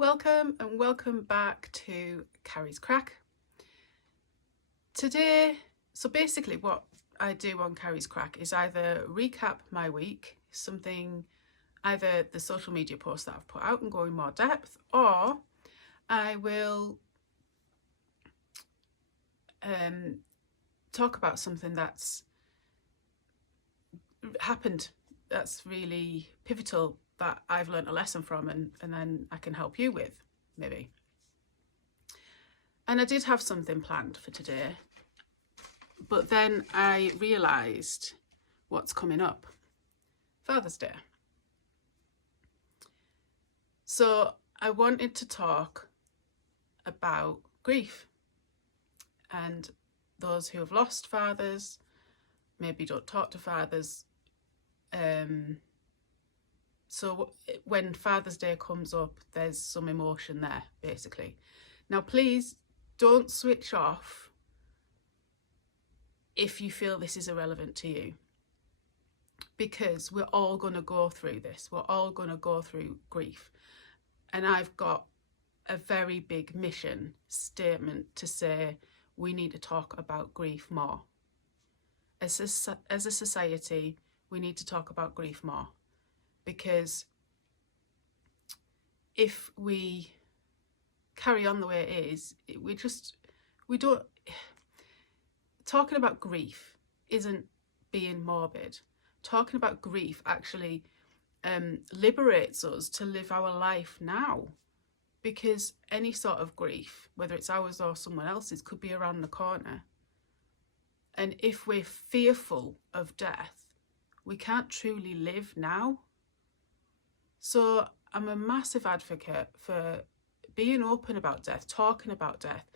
Welcome and welcome back to Carrie's Crack. Today, so basically what I do on Carrie's Crack is either recap my week, something, either the social media posts that I've put out and go in more depth, or I will talk about something that's happened that's really pivotal that I've learned a lesson from and then I can help you with, maybe. And I did have something planned for today, but then I realised what's coming up. Father's Day. So I wanted to talk about grief and those who have lost fathers, maybe don't talk to fathers. So when Father's Day comes up, there's some emotion there, basically. Now, please don't switch off if you feel this is irrelevant to you, because we're all going to go through this. We're all going to go through grief. And I've got a very big mission statement to say we need to talk about grief more. As a society, we need to talk about grief more. Because if we carry on the way it is, talking about grief isn't being morbid. Talking about grief actually liberates us to live our life now. Because any sort of grief, whether it's ours or someone else's, could be around the corner. And if we're fearful of death, we can't truly live now. So I'm a massive advocate for being open about death, talking about death.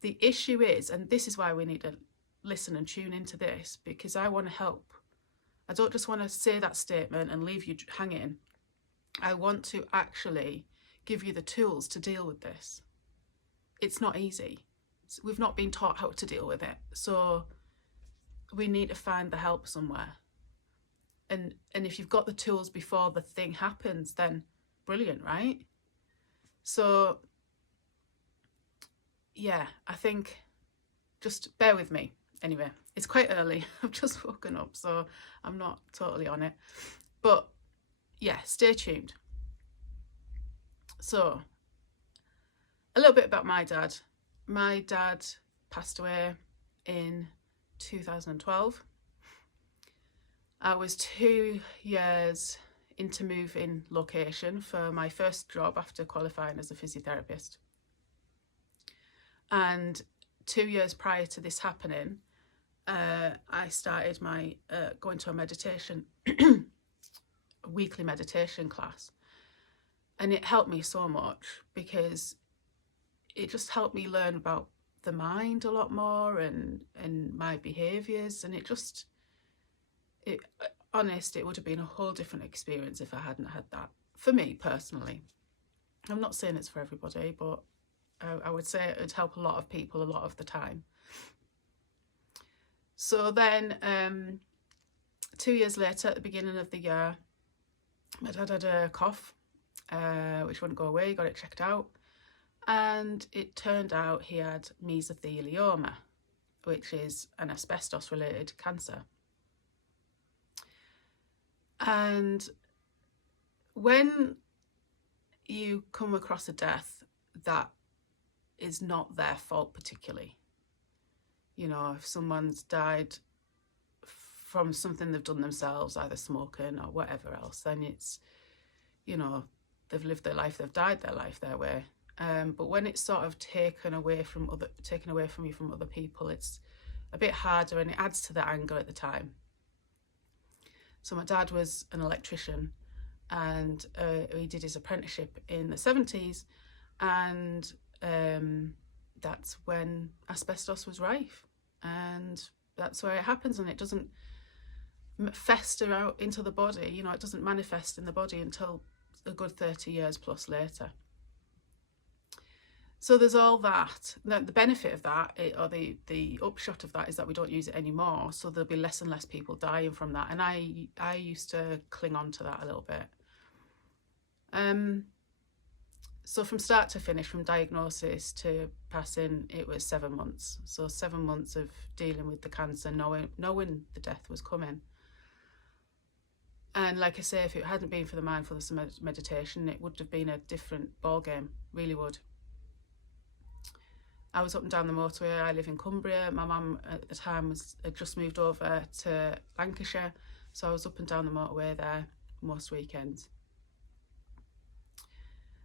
The issue is, and this is why we need to listen and tune into this, because I want to help. I don't just want to say that statement and leave you hanging. I want to actually give you the tools to deal with this. It's not easy. We've not been taught how to deal with it. So we need to find the help somewhere. And if you've got the tools before the thing happens, then brilliant, right? So, yeah, I think just bear with me. Anyway, it's quite early. I've just woken up, so I'm not totally on it. But, yeah, stay tuned. So, a little bit about my dad. My dad passed away in 2012. I was 2 years into moving location for my first job after qualifying as a physiotherapist. And 2 years prior to this happening, I started my going to a meditation, weekly meditation class. And it helped me so much because it just helped me learn about the mind a lot more and my behaviours. And it would have been a whole different experience if I hadn't had that. For me, personally. I'm not saying it's for everybody, but I would say it would help a lot of people a lot of the time. So then, 2 years later, at the beginning of the year, my dad had a cough, which wouldn't go away. He got it checked out. And it turned out he had mesothelioma, which is an asbestos-related cancer. And when you come across a death that is not their fault particularly, you know, if someone's died from something they've done themselves, either smoking or whatever else, then it's, you know, they've lived their life, they've died their life their way. But when it's sort of taken away from you from other people, it's a bit harder and it adds to the anger at the time. So my dad was an electrician and he did his apprenticeship in the 70s, and that's when asbestos was rife, and that's where it happens, and it doesn't fester out into the body, you know, it doesn't manifest in the body until a good 30 years plus later. So there's all that. Now, the benefit of that, or the upshot of that, is that we don't use it anymore. So there'll be less and less people dying from that. And I used to cling on to that a little bit. So from start to finish, from diagnosis to passing, it was 7 months. So 7 months of dealing with the cancer, knowing the death was coming. And like I say, if it hadn't been for the mindfulness meditation, it would have been a different ballgame, really would. I was up and down the motorway. I live in Cumbria. My mum at the time had just moved over to Lancashire, so I was up and down the motorway there most weekends.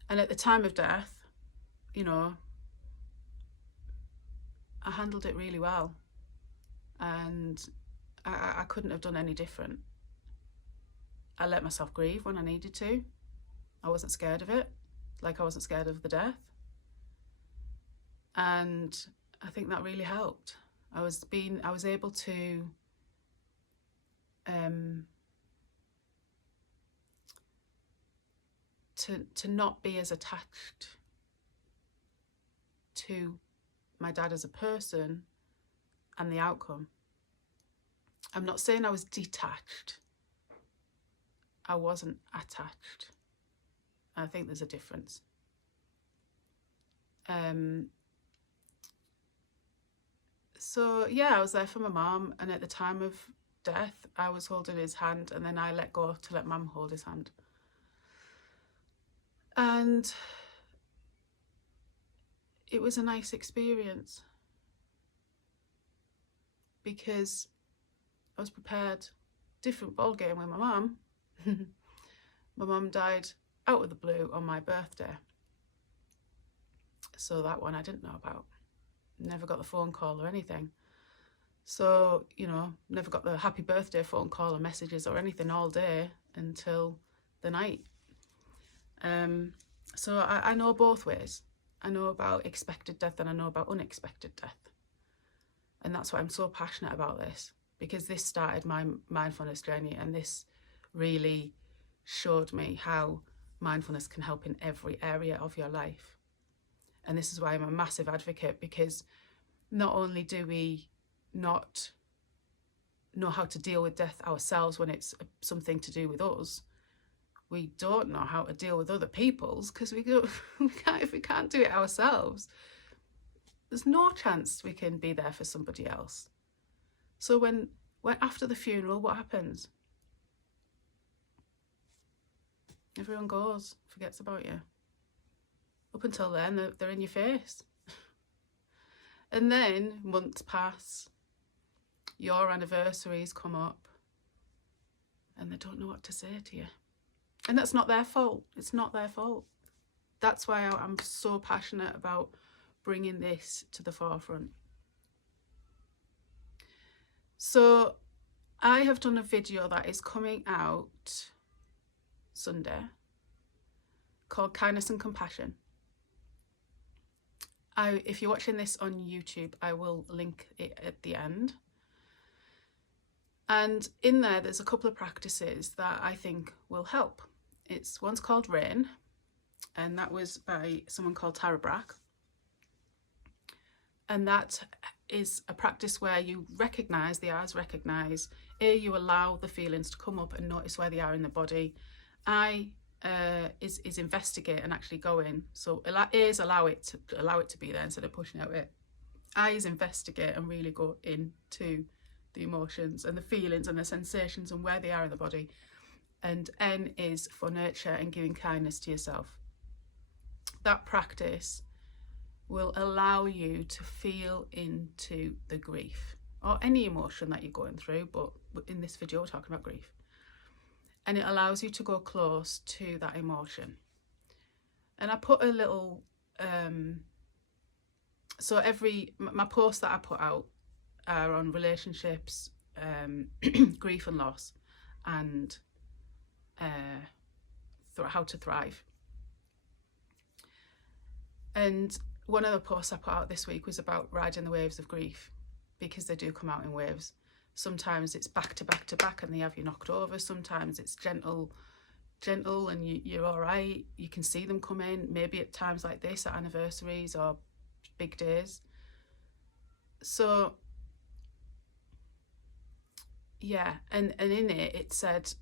And at the time of death, you know, I handled it really well, and I couldn't have done any different. I let myself grieve when I needed to. I wasn't scared of it, like I wasn't scared of the death. And I think that really helped. I was able to not be as attached to my dad as a person and the outcome. I'm not saying I was detached. I wasn't attached. I think there's a difference. So yeah, I was there for my mum, and at the time of death, I was holding his hand, and then I let go to let mum hold his hand. And it was a nice experience because I was prepared. Different ballgame with my mum. My mum died out of the blue on my birthday. So that one I didn't know about. Never got the phone call or anything. So, you know, never got the happy birthday phone call or messages or anything all day until the night. So I know both ways. I know about expected death and I know about unexpected death. And that's why I'm so passionate about this, because this started my mindfulness journey, and this really showed me how mindfulness can help in every area of your life. And this is why I'm a massive advocate, because not only do we not know how to deal with death ourselves when it's something to do with us, we don't know how to deal with other people's, because if we can't do it ourselves, there's no chance we can be there for somebody else. So when after the funeral, what happens? Everyone goes, forgets about you. Up until then, they're in your face. And then months pass, your anniversaries come up, and they don't know what to say to you. And that's not their fault. It's not their fault. That's why I'm so passionate about bringing this to the forefront. So I have done a video that is coming out Sunday called Kindness and Compassion. If you're watching this on YouTube, I will link it at the end. And in there's a couple of practices that I think will help. One's called Rain, and that was by someone called Tara Brach. And that is a practice where you recognise, the eyes recognise, you allow the feelings to come up and notice where they are in the body. Is investigate and actually go in. So ears allow it to be there instead of pushing out it. Eyes investigate and really go into the emotions and the feelings and the sensations and where they are in the body. And N is for nurture and giving kindness to yourself. That practice will allow you to feel into the grief or any emotion that you're going through, but in this video we're talking about grief. And it allows you to go close to that emotion. And I put a little, so my posts that I put out are on relationships, grief and loss, and how to thrive. And one of the posts I put out this week was about riding the waves of grief, because they do come out in waves. Sometimes it's back to back to back and they have you knocked over. Sometimes it's gentle and you're all right. You can see them come in, maybe at times like this, at anniversaries or big days. So yeah, and in it said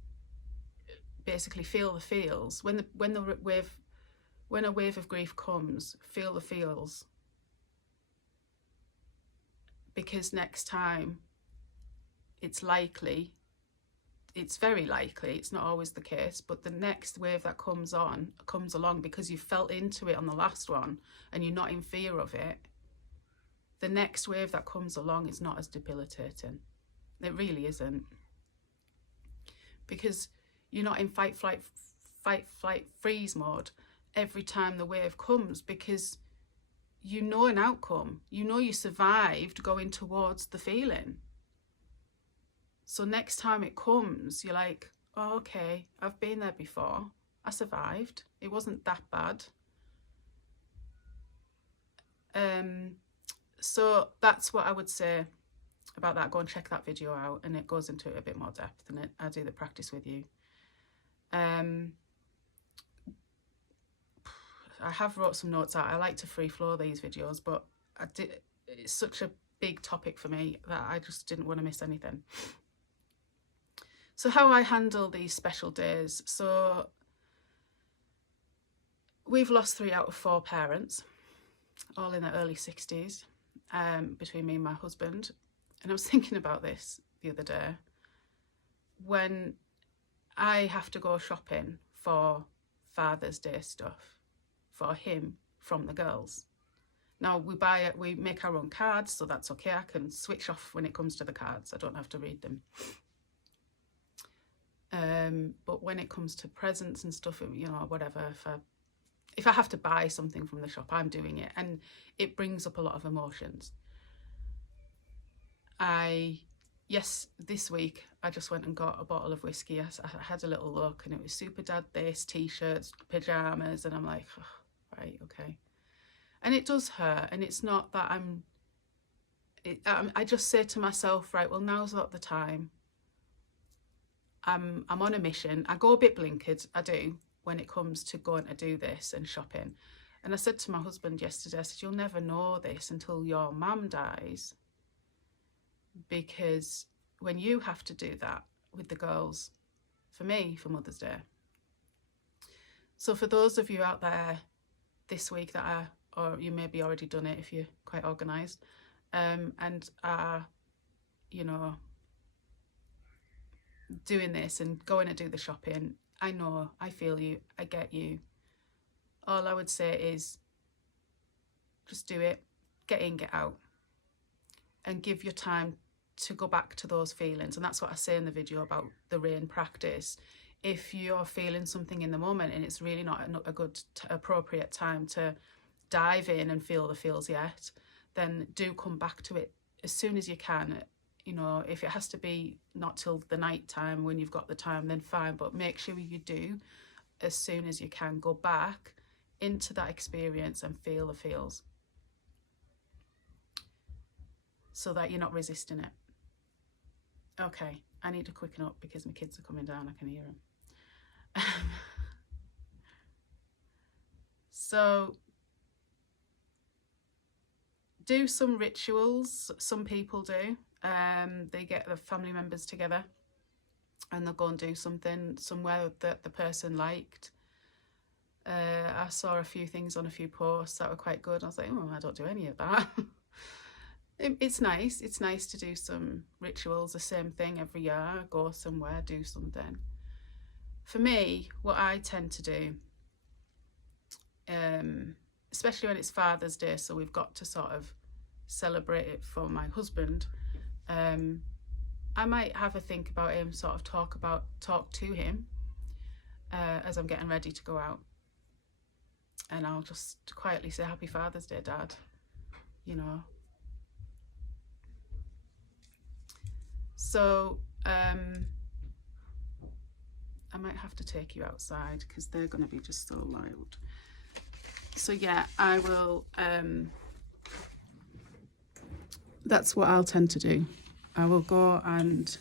basically feel the feels. When the wave when a wave of grief comes, feel the feels. Because next time, it's very likely, it's not always the case, but the next wave that comes along, because you felt into it on the last one and you're not in fear of it, the next wave that comes along is not as debilitating. It really isn't. Because you're not in fight, flight, freeze mode every time the wave comes, because you know an outcome. You know you survived going towards the feeling. So next time it comes, you're like, oh, okay, I've been there before. I survived. It wasn't that bad. So that's what I would say about that. Go and check that video out, and it goes into it a bit more depth, and I do the practice with you. I have wrote some notes out. I like to free flow these videos, but it's such a big topic for me that I just didn't want to miss anything. So how I handle these special days. So we've lost 3 out of 4 parents, all in their early 60s, between me and my husband. And I was thinking about this the other day. When I have to go shopping for Father's Day stuff for him from the girls. Now we make our own cards, so that's okay. I can switch off when it comes to the cards. I don't have to read them. But when it comes to presents and stuff, you know, whatever, if I have to buy something from the shop, I'm doing it, and it brings up a lot of emotions. Yes, this week I just went and got a bottle of whiskey. I had a little look, and it was Super Dad this, t-shirts, pyjamas, and I'm like, oh, right, okay. And it does hurt, and it's not that I just say to myself, right, well, now's not the time. I'm on a mission. I go a bit blinkered, I do, when it comes to going to do this and shopping. And I said to my husband yesterday, I said, you'll never know this until your mum dies. Because when you have to do that with the girls, for me, for Mother's Day. So for those of you out there this week that or you maybe already done it if you're quite organised, and are, you know, doing this and going to do the shopping, I know, I feel you, I get you. All I would say is just do it, get in, get out, and give your time to go back to those feelings. And that's what I say in the video about the rain practice. If you're feeling something in the moment and it's really not a good, appropriate time to dive in and feel the feels yet, then do come back to it as soon as you can. You know, if it has to be not till the night time when you've got the time, then fine, but make sure you do as soon as you can. Go back into that experience and feel the feels, so that you're not resisting it. Okay, I need to quicken up because my kids are coming down, I can hear them. So do some rituals. Some people do. They get the family members together and they'll go and do something somewhere that the person liked. I saw a few things on a few posts that were quite good. I was like, oh, I don't do any of that. It's nice. It's nice to do some rituals, the same thing every year. Go somewhere, do something. For me, what I tend to do, especially when it's Father's Day, so we've got to sort of celebrate it for my husband, I might have a think about him, sort of talk to him as I'm getting ready to go out, and I'll just quietly say, Happy Father's Day, Dad, you know. So I might have to take you outside because they're going to be just so loud. So yeah, I will, that's what I'll tend to do. I will go and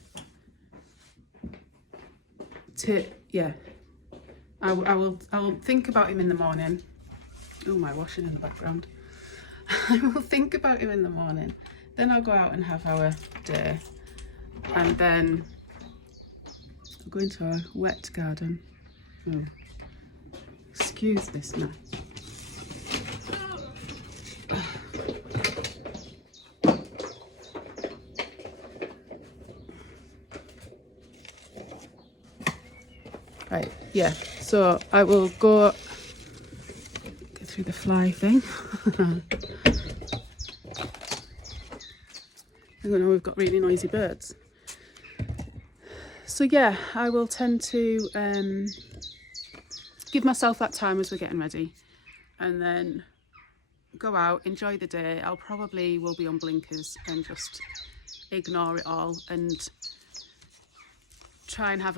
I'll think about him in the morning. Oh, my washing in the background. I will think about him in the morning. Then I'll go out and have our day. And then I'll go into our wet garden. Oh, excuse this mess. Right, yeah, so I will get through the fly thing. I don't know, we've got really noisy birds. So yeah, I will tend to give myself that time as we're getting ready, and then go out, enjoy the day. I'll probably will be on blinkers and just ignore it all and try and have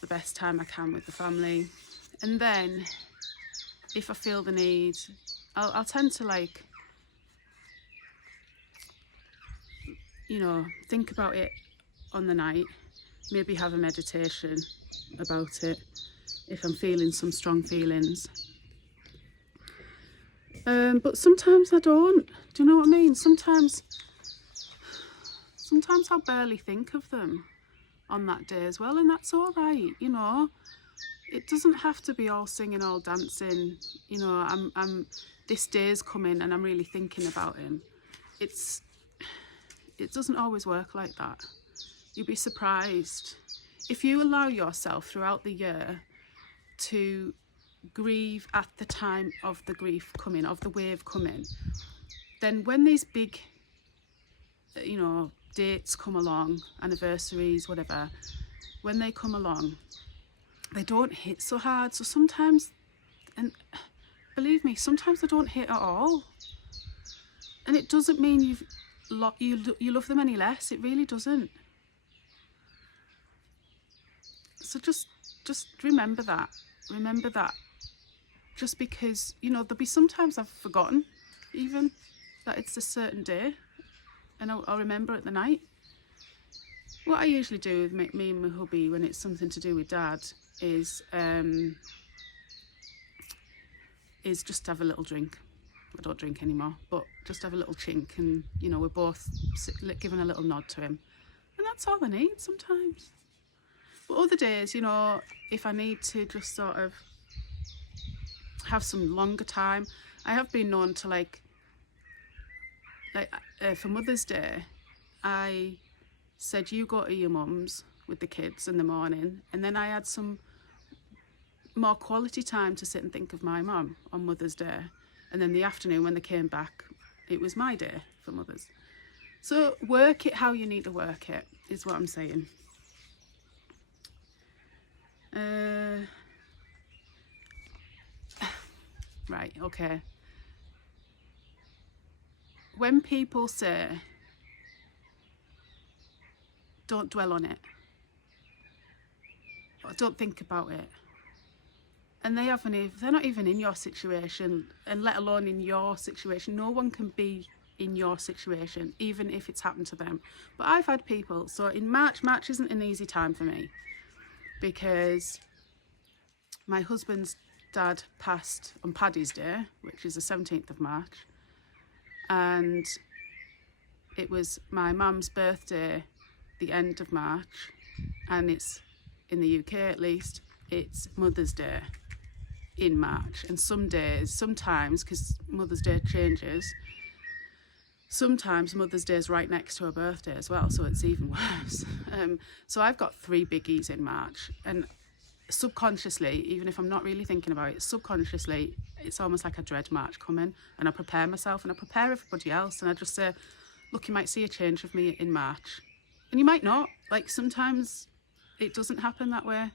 the best time I can with the family. And then if I feel the need, I'll tend to, like, you know, think about it on the night, maybe have a meditation about it if I'm feeling some strong feelings. But sometimes I don't. Do you know what I mean? Sometimes I'll barely think of them on that day as well, and that's all right, you know. It doesn't have to be all singing, all dancing. You know, I'm this day's coming and I'm really thinking about him. It doesn't always work like that. You'll be surprised if you allow yourself throughout the year to grieve at the time of the grief coming, of the wave coming. Then when these big, you know, dates come along, anniversaries, whatever, when they come along, they don't hit so hard. So sometimes, and believe me, sometimes they don't hit at all. And it doesn't mean you love them any less. It really doesn't. So just remember that. Remember that. Just because, you know, there'll be sometimes I've forgotten even that it's a certain day, and I'll remember it the night. What I usually do with me and my hubby when it's something to do with Dad is just have a little drink. I don't drink anymore, but just have a little chink, and, you know, we're both giving a little nod to him, and that's all I need sometimes. But other days, you know, if I need to just sort of have some longer time, I have been known to like for Mother's Day, I said, you go to your mum's with the kids in the morning, and then I had some more quality time to sit and think of my mum on Mother's Day, and then the afternoon when they came back, it was my day for Mother's. So work it how you need to work it, is what I'm saying. Right, okay. When people say, don't dwell on it, or don't think about it, and they're not even in your situation, and let alone in your situation. No one can be in your situation, even if it's happened to them. But I've had people, so in March isn't an easy time for me, because my husband's dad passed on Paddy's Day, which is the 17th of March, and it was my mum's birthday the end of March, and it's, in the UK at least, it's Mother's Day in March. And some days, sometimes, because Mother's Day changes, sometimes Mother's Day is right next to her birthday as well, so it's even worse. So I've got 3 biggies in March, and subconsciously, even if I'm not really thinking about it, subconsciously, it's almost like I dread March coming, and I prepare myself and I prepare everybody else, and I just say, look, you might see a change of me in March, and you might not. Like, sometimes it doesn't happen that way.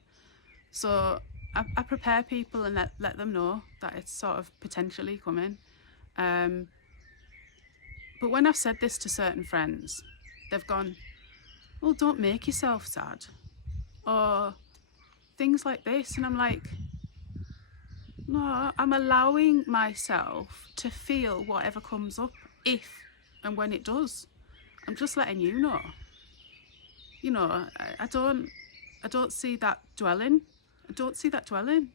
So I prepare people and let them know that it's sort of potentially coming. But when I've said this to certain friends, they've gone, well, don't make yourself sad, or things like this. And I'm like, no, I'm allowing myself to feel whatever comes up, if and when it does. I'm just letting you know. You know, I don't see that dwelling. I don't see that dwelling.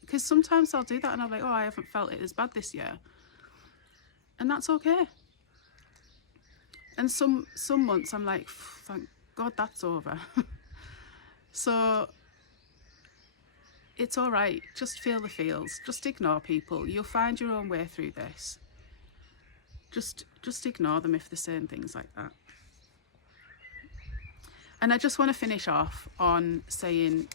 Because sometimes I'll do that and I'm like, oh, I haven't felt it as bad this year. And that's okay. And some months I'm like, thank God that's over. So It's all right. Just feel the feels. Just ignore people. You'll find your own way through this. Just ignore them if they're saying things like that. And I just want to finish off on saying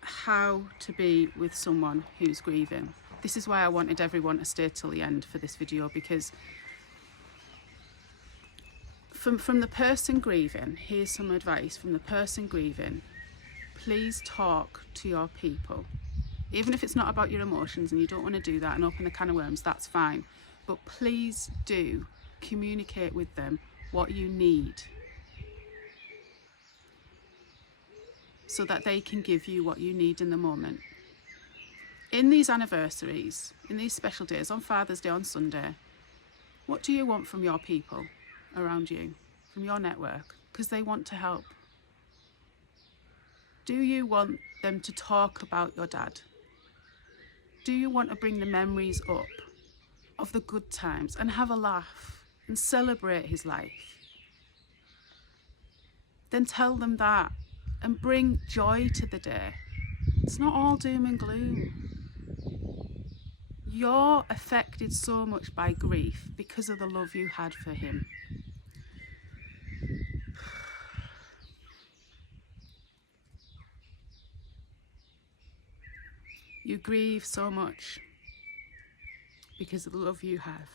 how to be with someone who's grieving. This is why I wanted everyone to stay till the end for this video, because from the person grieving, here's some advice from the person grieving. Please talk to your people. Even if it's not about your emotions and you don't want to do that and open a can of worms, that's fine. But please do communicate with them what you need, so that they can give you what you need in the moment. In these anniversaries, in these special days, on Father's Day, on Sunday, what do you want from your people around you, from your network? Because they want to help. Do you want them to talk about your dad? Do you want to bring the memories up of the good times and have a laugh and celebrate his life? Then tell them that and bring joy to the day. It's not all doom and gloom. You're affected so much by grief because of the love you had for him. You grieve so much because of the love you have.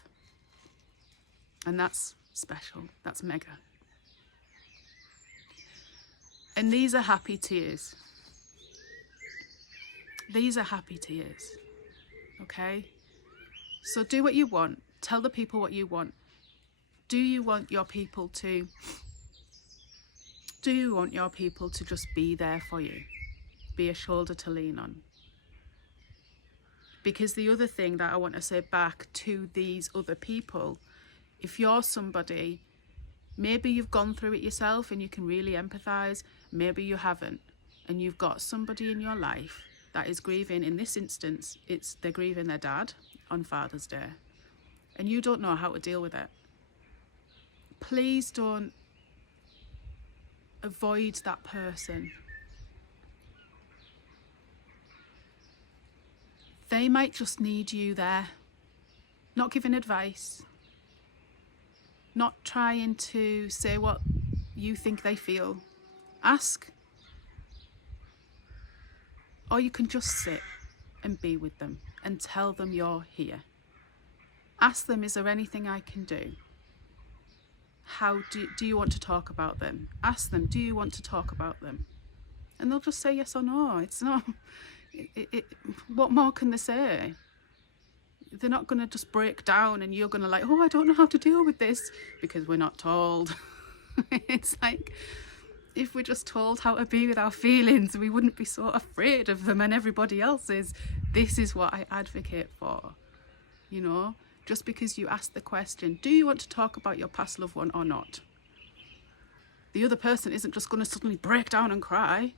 And that's special. That's mega. And these are happy tears. These are happy tears. Okay? So do what you want. Tell the people what you want. Do you want your people to just be there for you? Be a shoulder to lean on? Because the other thing that I want to say back to these other people, if you're somebody, maybe you've gone through it yourself and you can really empathise, maybe you haven't, and you've got somebody in your life that is grieving. In this instance, they're grieving their dad on Father's Day, and you don't know how to deal with it. Please don't avoid that person. They might just need you there, not giving advice, not trying to say what you think they feel. Ask. Or you can just sit and be with them and tell them you're here. Ask them, is there anything I can do? How do you want to talk about them? Ask them, do you want to talk about them? And they'll just say yes or no. It's not... what more can they say? They're not going to just break down and you're going to like, oh, I don't know how to deal with this, because we're not told. It's like, if we're just told how to be with our feelings, we wouldn't be so afraid of them and everybody else's. This is what I advocate for. You know, just because you ask the question, do you want to talk about your past loved one or not? The other person isn't just going to suddenly break down and cry.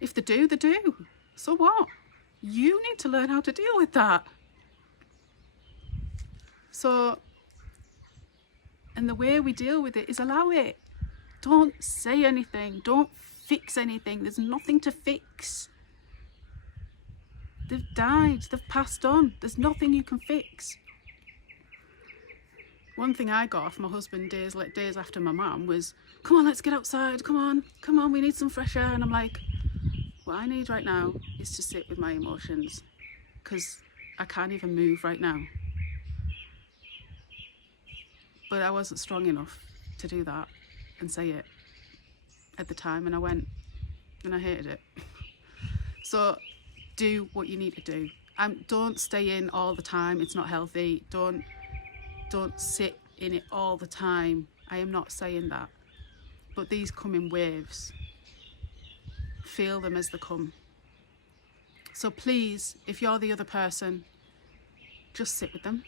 If they do, they do. So what? You need to learn how to deal with that. So, and the way we deal with it is allow it. Don't say anything. Don't fix anything. There's nothing to fix. They've died. They've passed on. There's nothing you can fix. One thing I got off my husband days after my mum was, come on, let's get outside. Come on, we need some fresh air. And I'm like, what I need right now is to sit with my emotions, because I can't even move right now. But I wasn't strong enough to do that and say it at the time, and I went and I hated it. So do what you need to do. Don't stay in all the time. It's not healthy. Don't sit in it all the time. I am not saying that. But these come in waves. Feel them as they come. So please, if you're the other person, just sit with them.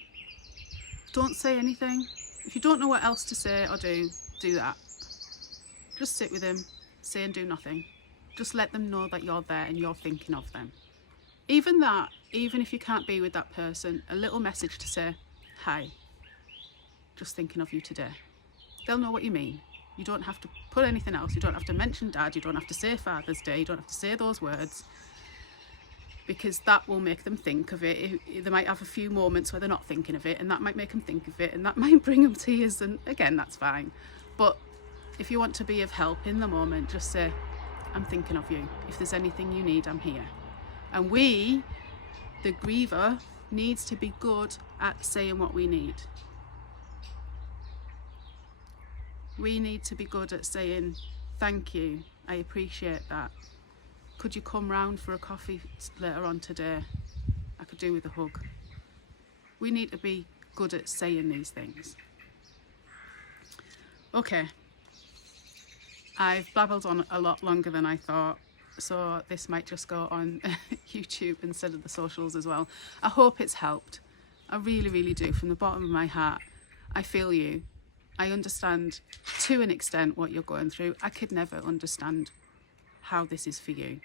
Don't say anything. If you don't know what else to say or do that. Just sit with them, say and do nothing. Just let them know that you're there and you're thinking of them. Even if you can't be with that person, a little message to say, hi, just thinking of you today. They'll know what you mean. You don't have to put anything else. You don't have to mention Dad. You don't have to say Father's Day. You don't have to say those words, because that will make them think of it. They might have a few moments where they're not thinking of it, and that might make them think of it, and that might bring them tears, and again, that's fine. But if you want to be of help in the moment, just say, I'm thinking of you. If there's anything you need, I'm here. And we, the griever, needs to be good at saying what we need. We need to be good at saying, thank you, I appreciate that. Could you come round for a coffee later on today? I could do with a hug. We need to be good at saying these things. Okay, I've babbled on a lot longer than I thought, so this might just go on YouTube instead of the socials as well. I hope it's helped. I really, really do. From the bottom of my heart, I feel you. I understand to an extent what you're going through. I could never understand how this is for you.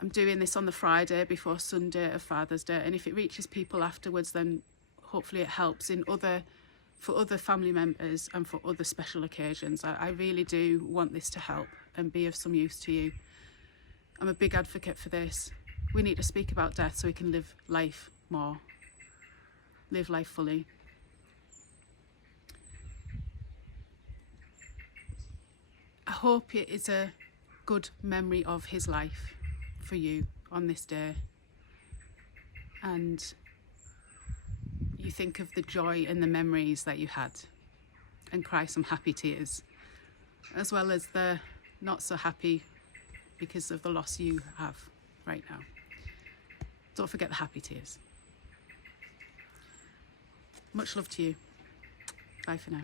I'm doing this on the Friday before Sunday of Father's Day, and if it reaches people afterwards, then hopefully it helps for other family members and for other special occasions. I really do want this to help and be of some use to you. I'm a big advocate for this. We need to speak about death so we can live life more, live life fully. I hope it is a good memory of his life for you on this day, and you think of the joy and the memories that you had and cry some happy tears, as well as the not so happy because of the loss you have right now. Don't forget the happy tears. Much love to you. Bye for now.